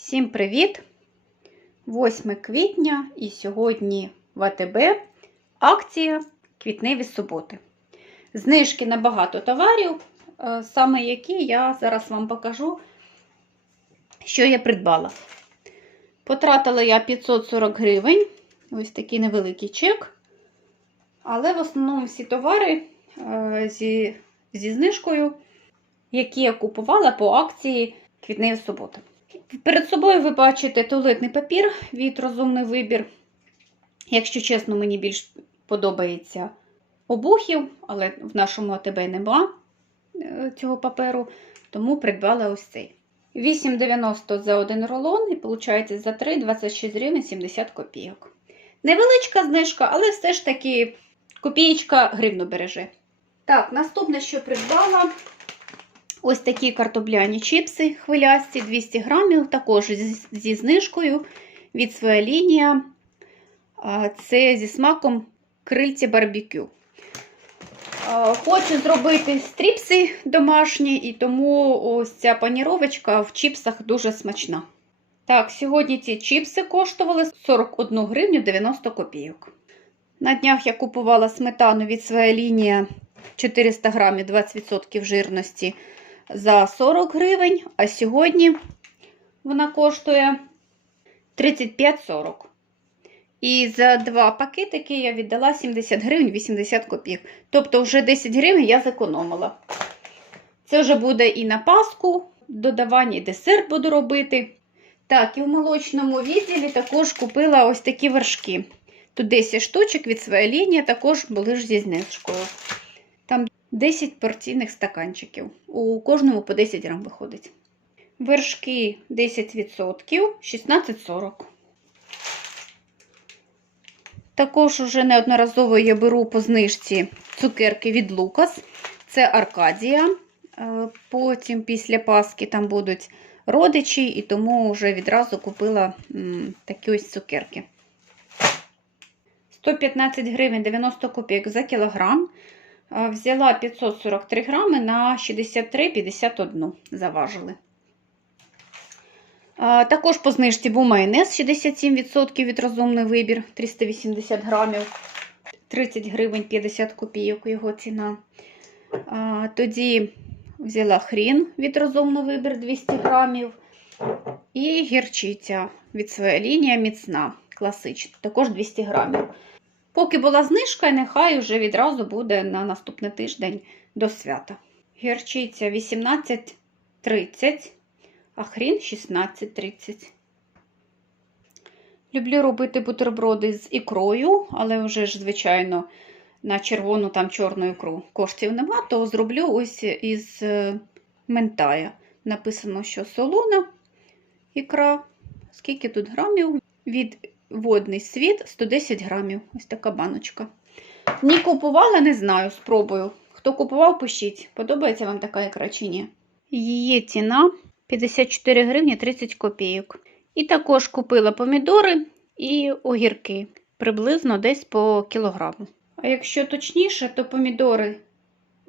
Всім привіт! 8 квітня і сьогодні в АТБ акція Квітневі суботи. Знижки на багато товарів, е, саме які я зараз вам покажу, що я придбала. Потратила я 540 гривень, ось такий невеликий чек. Але в основному всі товари е, зі, зі знижкою, які я купувала по акції Квітневі суботи. Перед собою ви бачите туалетний папір від розумний вибір. Якщо чесно, мені більш подобається обухів, але в нашому АТБ нема е, цього паперу, тому придбала ось цей. 8,90 за один рулон і виходить за 3 26 гривень 70 копійок. Невеличка знижка, але все ж таки копієчка гривну береже. Так, наступне, що придбала, ось такі картопляні чіпси хвилясті 200 грамів, також зі, знижкою від своя лінія. Це зі смаком крильці барбекю. Хочу зробити стріпси домашні, і тому ось ця паніровочка в чіпсах дуже смачна. Так, сьогодні ці чіпси коштували 41 гривню 90 копійок. На днях я купувала сметану від своя лінія 400 грамів 20% жирності за 40 гривень, а сьогодні вона коштує 35,40. І за два пакетики я віддала 70 гривень 80 копійок. Тобто вже 10 гривень я зекономила. Це вже буде і на паску, додавання, і десерт буду робити. Так, і в молочному відділі також купила ось такі вершки. Тут 10 штучок від своєї лінії, також були ж зі знижкою. Там 10 порційних стаканчиків. У кожному по 10 грам виходить. Вершки 10%, 16,40. Також уже неодноразово я беру по знижці цукерки від Лукас. Це Аркадія. Е, Потім після Паски там будуть родичі, і тому вже відразу купила такі ось цукерки. 115 гривень 90 копійок за кілограм. Е, Взяла 543 грами на 63,51 заважили. Е, Також по знижці був майонез 67% від розумний вибір 380 грамів. 30 гривень 50 копійок його ціна. Е, Тоді взяла хрін від розумний вибір 200 грамів. І гірчиця від своєї лінія міцна, класична, також 200 грамів. Поки була знижка, нехай вже відразу буде на наступний тиждень до свята. Гірчиця 18,30, а хрін 16,30. Люблю робити бутерброди з ікрою, але вже ж, звичайно, на червону там чорну ікру коштів нема, то зроблю ось із е, ментая. Написано, що солона ікра. Скільки тут грамів? Від водний світ 110 грамів. Ось така баночка. Ні купувала, не знаю, спробую. Хто купував, пишіть. Подобається вам така ікра чи ні. Її ціна 54 гривні 30 копійок. І також купила помідори і огірки. Приблизно десь по кілограму. А якщо точніше, то помідори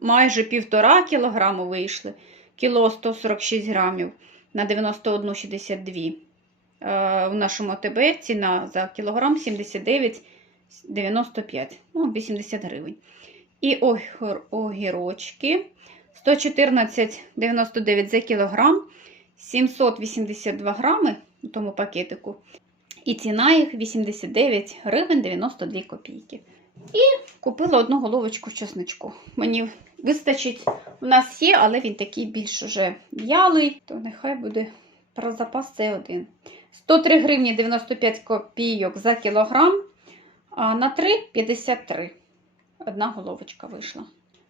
майже півтора кілограму вийшли. Кіло 146 грамів на 91,62. Е, В нашому АТБ ціна за кілограм 79,95, ну, 80 гривень. І огір, огірочки 114,99 за кілограм, 782 грами у тому пакетику. І ціна їх 89 гривень 92 копійки. І купила одну головочку чесничку. Мені вистачить, у нас є, але він такий більш уже в'ялий, то нехай буде про запас це один. 103 гривні 95 копійок за кілограм, а на 3 – 53. Одна головочка вийшла.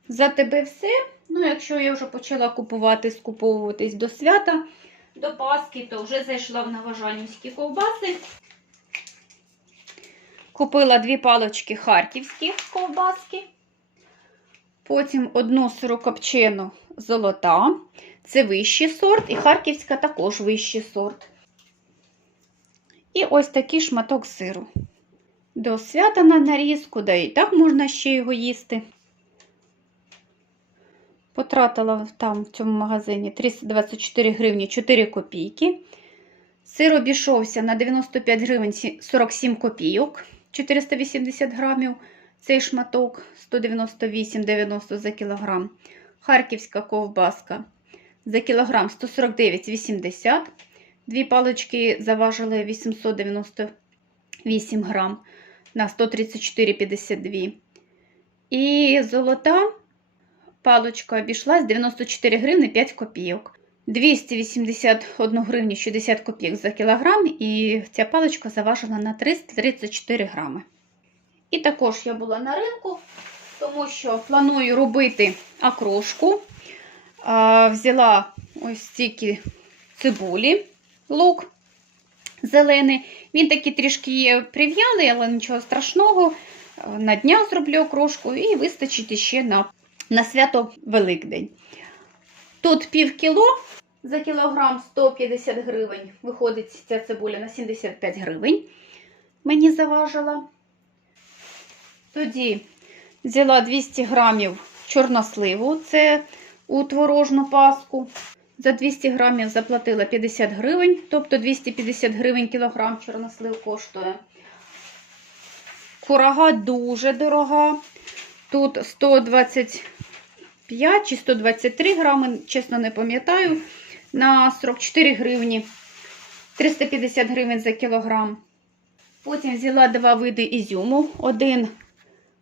За тебе все. Ну, якщо я вже почала купувати, скуповуватись до свята, до Пасхи, то вже зайшла в новожанівські ковбаси. Купила дві палочки харківські ковбаски. Потім одну сирокопчену золота. Це вищий сорт, і харківська також вищий сорт. І ось такий шматок сиру. До свята на нарізку, да і так можна ще його їсти. Потратила там в цьому магазині 324 гривні 4 копійки. Сир обійшовся на 95 гривень 47 копійок, 480 грамів. Цей шматок 198,90 за кілограм. Харківська ковбаска за кілограм 149,80. Дві палички заважили 898 грам на 134,52. І золота паличка обійшлась 94 гривни 5 копійок. 281 гривню 60 копійок за кілограм, і ця паличка заважила на 334 грами. І також я була на ринку, тому що планую робити окрошку. Взяла ось стільки цибулі, лук зелений. Він такий трішки прив'ялий, але нічого страшного. На дня зроблю окрошку і вистачить ще на, на свято Великдень. Тут пів кіло за кілограм 150 гривень. Виходить ця цибуля на 75 гривень. Мені заважила. Тоді взяла 200 грамів чорносливу, це у творожну паску. За 200 грамів заплатила 50 гривень, тобто 250 гривень кілограм чорнослив коштує. Курага дуже дорога. Тут 125 чи 123 грами, чесно не пам'ятаю, на 44 гривні. 350 гривень за кілограм. Потім взяла два види ізюму. Один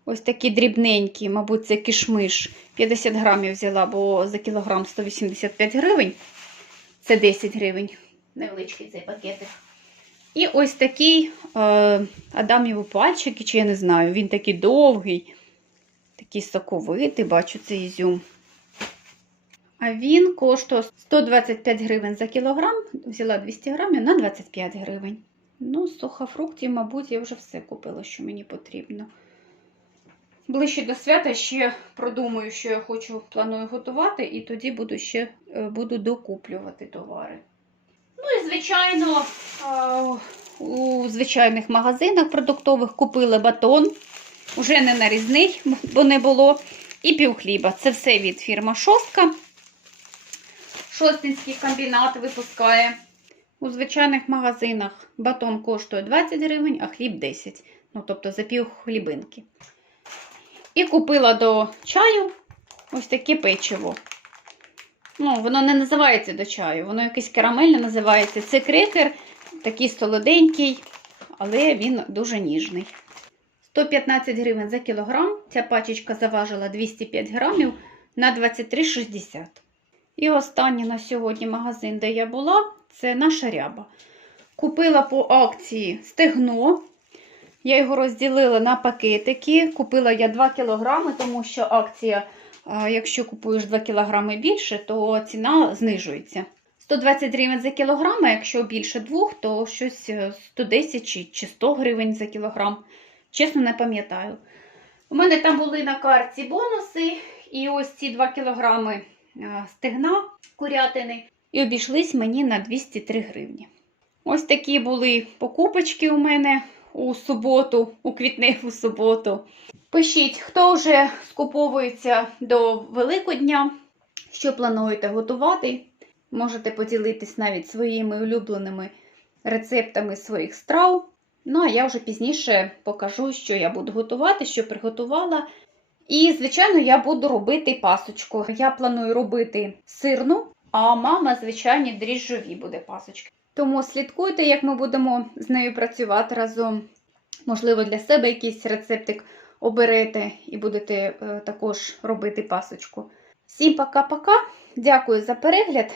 ось такий дрібненький, мабуть, це кишмиш. 50 грамів взяла, бо за кілограм 185 гривень. Це 10 гривень. Невеличкий цей пакетик. І ось такий е, Адаміву пальчики, чи я не знаю, він такий довгий, такий соковитий, бачу цей ізюм. А він коштує 125 гривень за кілограм. Взяла 200 грамів на 25 гривень. Ну, з сухофруктів, мабуть, я вже все купила, що мені потрібно. Ближче до свята ще продумаю, що я хочу, планую готувати, і тоді буду ще е, буду докуплювати товари. Ну і, звичайно, у звичайних магазинах продуктових купила батон. Уже не нарізний, бо не було. І півхліба. Це все від фірми Шостка. Шостинський комбінат випускає. У звичайних магазинах батон коштує 20 гривень, а хліб 10. Ну, тобто за пів хлібинки. І купила до чаю ось таке печиво. Ну, воно не називається до чаю, воно якесь карамельне називається. Це крекер, такий солоденький, але він дуже ніжний. 115 гривень за кілограм. Ця пачечка заважила 205 грамів на 23,60. І останній на сьогодні магазин, де я була, це наша ряба. Купила по акції стегно. Я його розділила на пакетики. Купила я 2 кілограми, тому що акція, якщо купуєш 2 кілограми більше, то ціна знижується. 120 гривень за кілограм, а якщо більше 2, то щось е, 110 чи чи 100 гривень за кілограм. Чесно, не пам'ятаю. У мене там були на карті бонуси, і ось ці 2 кілограми стегна курятини, і обійшлись мені на 203 гривні. Ось такі були покупочки у мене у суботу, у квітневу суботу. Пишіть, хто вже скуповується до Великодня, що плануєте готувати. Можете поділитись навіть своїми улюбленими рецептами своїх страв. Ну, а я вже пізніше покажу, що я буду готувати, що приготувала. І, звичайно, я буду робити пасочку. Я планую робити сирну, а мама, звичайно, дріжджові буде пасочки. Тому слідкуйте, як ми будемо з нею працювати разом. Можливо, для себе якийсь рецептик оберете і будете е, також робити пасочку. Всім пока-пока. Дякую за перегляд.